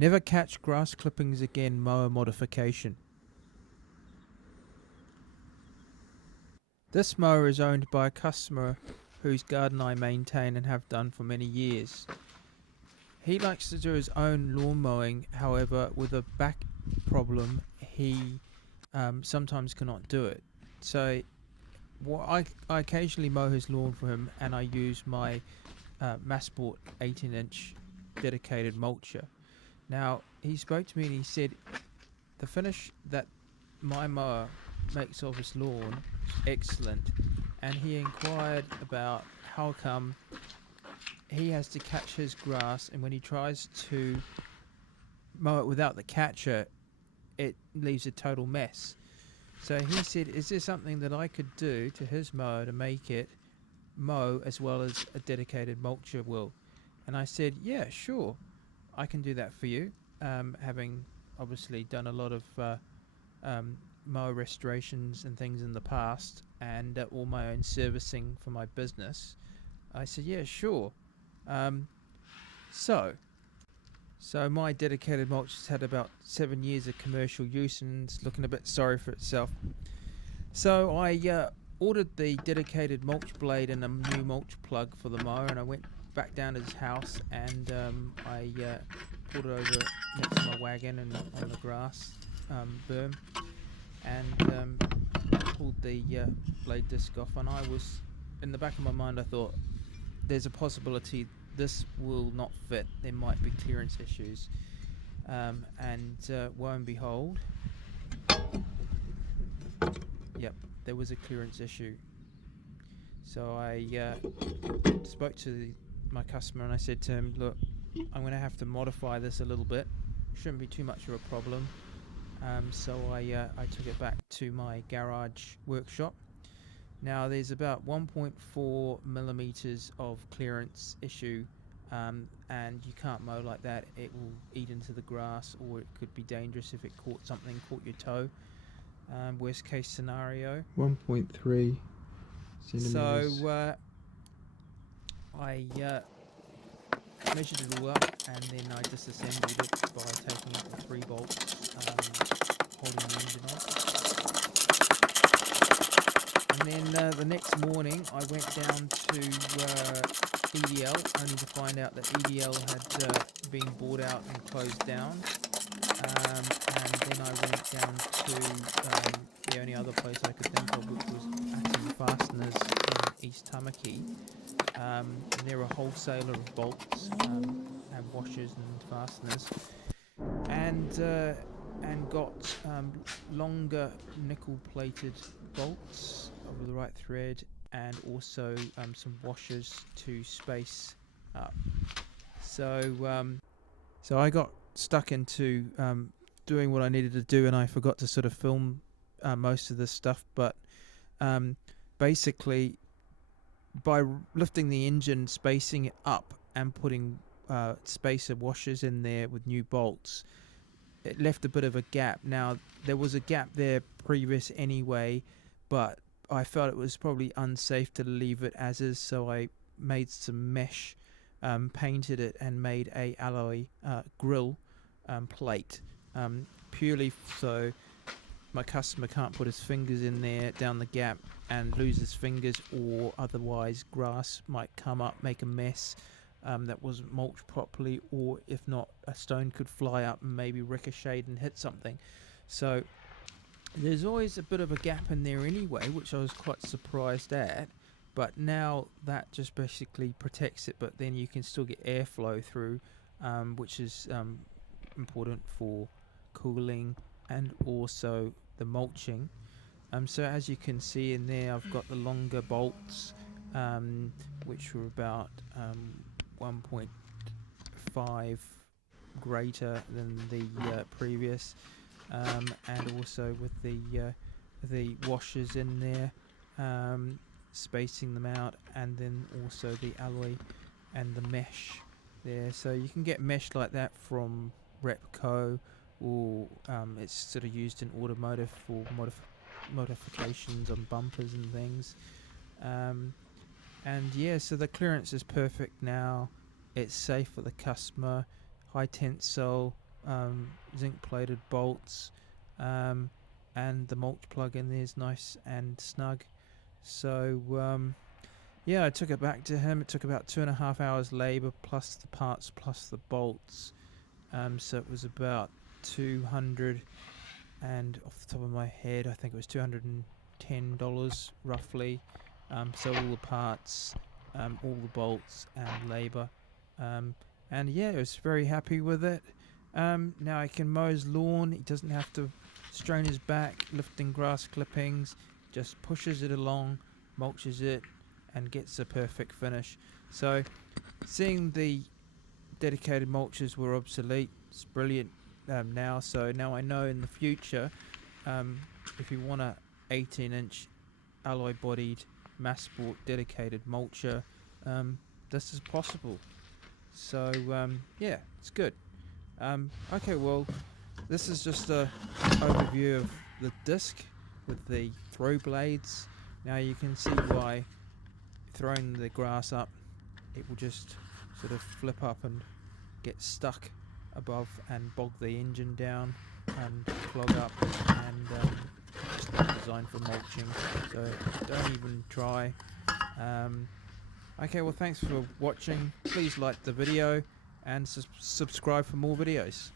Never catch grass clippings again, mower modification. This mower is owned by a customer whose garden I maintain and have done for many years. He likes to do his own lawn mowing, however, with a back problem, he sometimes cannot do it. So I occasionally mow his lawn for him, and I use my Masport 18-inch dedicated mulcher. Now, he spoke to me and he said the finish that my mower makes of his lawn is excellent, and he inquired about how come he has to catch his grass, and when he tries to mow it without the catcher, it leaves a total mess. So he said, is there something that I could do to his mower to make it mow as well as a dedicated mulcher will? And I said, yeah, sure, I can do that for you. Having obviously done a lot of mower restorations and things in the past, and all my own servicing for my business, I said, yeah, sure. So my dedicated mulch has had about 7 years of commercial use and it's looking a bit sorry for itself. So I ordered the dedicated mulch blade and a new mulch plug for the mower, and I went back down to his house and I pulled it over next to my wagon and on the grass berm, and pulled the blade disc off. And I was, in the back of my mind, I thought, there's a possibility this will not fit. There might be clearance issues, and lo and behold, yep, there was a clearance issue. So I spoke to my customer and I said to him, look, I'm going to have to modify this a little bit. Shouldn't be too much of a problem. So I took it back to my garage workshop. Now there's about 1.4 millimeters of clearance issue, and you can't mow like that. It will eat into the grass, or it could be dangerous if it caught your toe. Worst case scenario. 1.3 centimeters. So I measured it all up, and then I disassembled it by taking out the 3 bolts holding the engine on. And then the next morning I went down to EDL, only to find out that EDL had been bought out and closed down. And then I went down to the only other place I could think of, which was Atom Fasteners in East Tamaki. They're a wholesaler of bolts and washers and fasteners, and got longer nickel-plated bolts of the right thread, and also some washers to space up. So I got stuck into doing what I needed to do, and I forgot to sort of film most of this stuff. But basically, by lifting the engine, spacing it up, and putting spacer washers in there with new bolts, it left a bit of a gap. Now, there was a gap there previous anyway, but I felt it was probably unsafe to leave it as is, so I made some mesh, painted it, and made a alloy grill plate, purely so my customer can't put his fingers in there down the gap and lose his fingers, or otherwise grass might come up, make a mess that wasn't mulched properly, or if not, a stone could fly up and maybe ricochet and hit something. So there's always a bit of a gap in there anyway, which I was quite surprised at, but now that just basically protects it, but then you can still get airflow through, which is important for cooling and also the mulching. So as you can see in there, I've got the longer bolts, which were about 1.5 greater than the previous, and also with the washers in there, spacing them out, and then also the alloy and the mesh there. So you can get mesh like that from Repco, or it's sort of used in automotive for modifications on bumpers and things. And yeah, so the clearance is perfect now. It's safe for the customer, high tensile, zinc plated bolts, and the mulch plug in there is nice and snug. So yeah, I took it back to him. It took about 2.5 hours labour plus the parts plus the bolts. So it was about 200, and off the top of my head I think it was $210 roughly. So all the parts, all the bolts and labour, and yeah, I was very happy with it. Now I can mow his lawn. He doesn't have to strain his back lifting grass clippings, just pushes it along, mulches it, and gets a perfect finish. So seeing the dedicated mulches were obsolete, it's brilliant now. So now I know in the future, if you want a 18-inch alloy bodied Masport dedicated mulcher, this is possible. So yeah, it's good. Okay, well, this is just a overview of the disc with the throw blades. Now you can see why throwing the grass up, it will just sort of flip up and get stuck above and bog the engine down and clog up, and it's not designed for mulching, so don't even try. Okay, well, thanks for watching. Please like the video and subscribe for more videos.